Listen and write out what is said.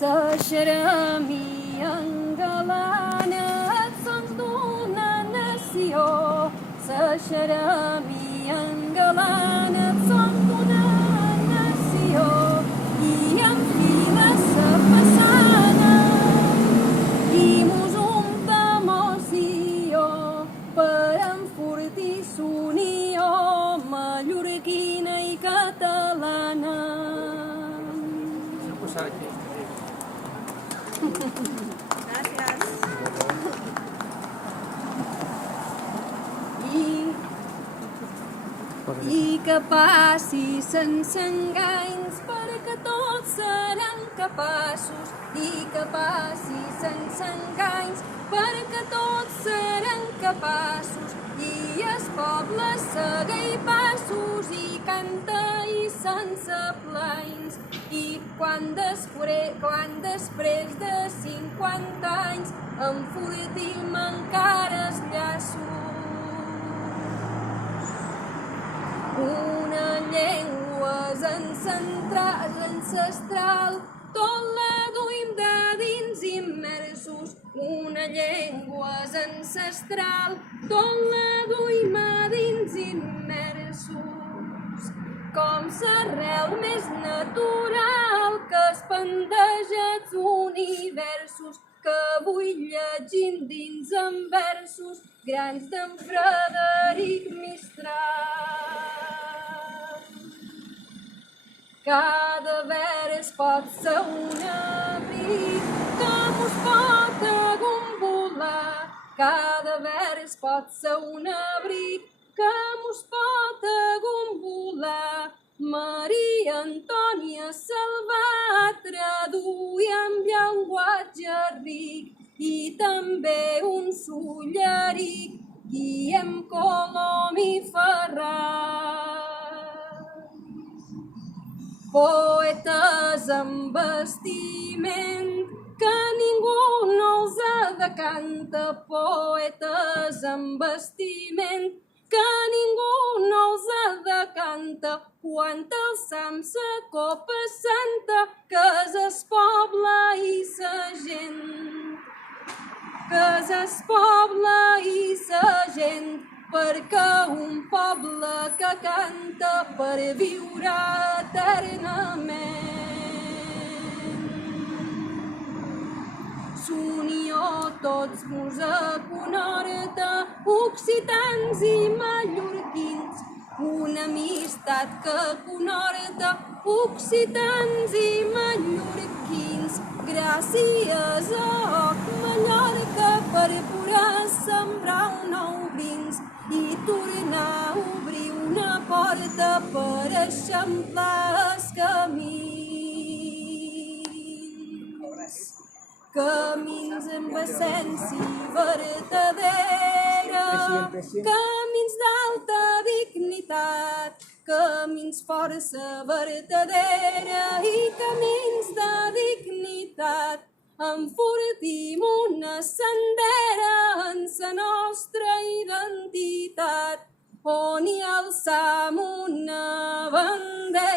La xeremia engalana els sons d'una nació. La xeremia engalana els sons d'una nació. I enfila sa façana i mos unta emoció per enfortir s'unió mallorquina i catalana. Gràcies. I que passi sense enganys perquè tots serem capaços. I que passi sense enganys perquè tots serem capaços. I el poble segueix passos i canta i sense planys. I quan després de 50 anys enfortim encara els llaços. Una llengua ancestral, tot la duim de dins immersos. Una llengua ancestral, tot la duim a dins immersos. Com l'arrel més natural que espandeja els universos, que vull llegint dins en versos grans d'en Frederic Mistral. Cada vers pot ser un abric que mos pot agombolar. Cada vers pot ser un abric que mos pot agombolar. Maria Antònia se'l va traduir amb llenguatge ric i també un solleric, Guillem Colom i Ferran. Poetes amb vestiment que ningú no els ha de cantar. Poetes amb vestiment que ningú no els ha de cantar. Quan alçam sa copa santa, que és el poble i sa gent. Que és el poble i sa gent, perquè un poble que canta per viure eternament. S'unió tots mos aconhorta, occitans i mallorquins. Una amistat que conhorta, occitans i mallorquins. Gràcies a Mallorca per poder sembrar un nou vins i tornar a obrir una porta per eixamplar els camins. Camins amb essència vertadera, camins d'alta dignitat, camins força vertadera i camins de dignitat. Enfortim una sendera en la nostra identitat, on hi alçam una bandera.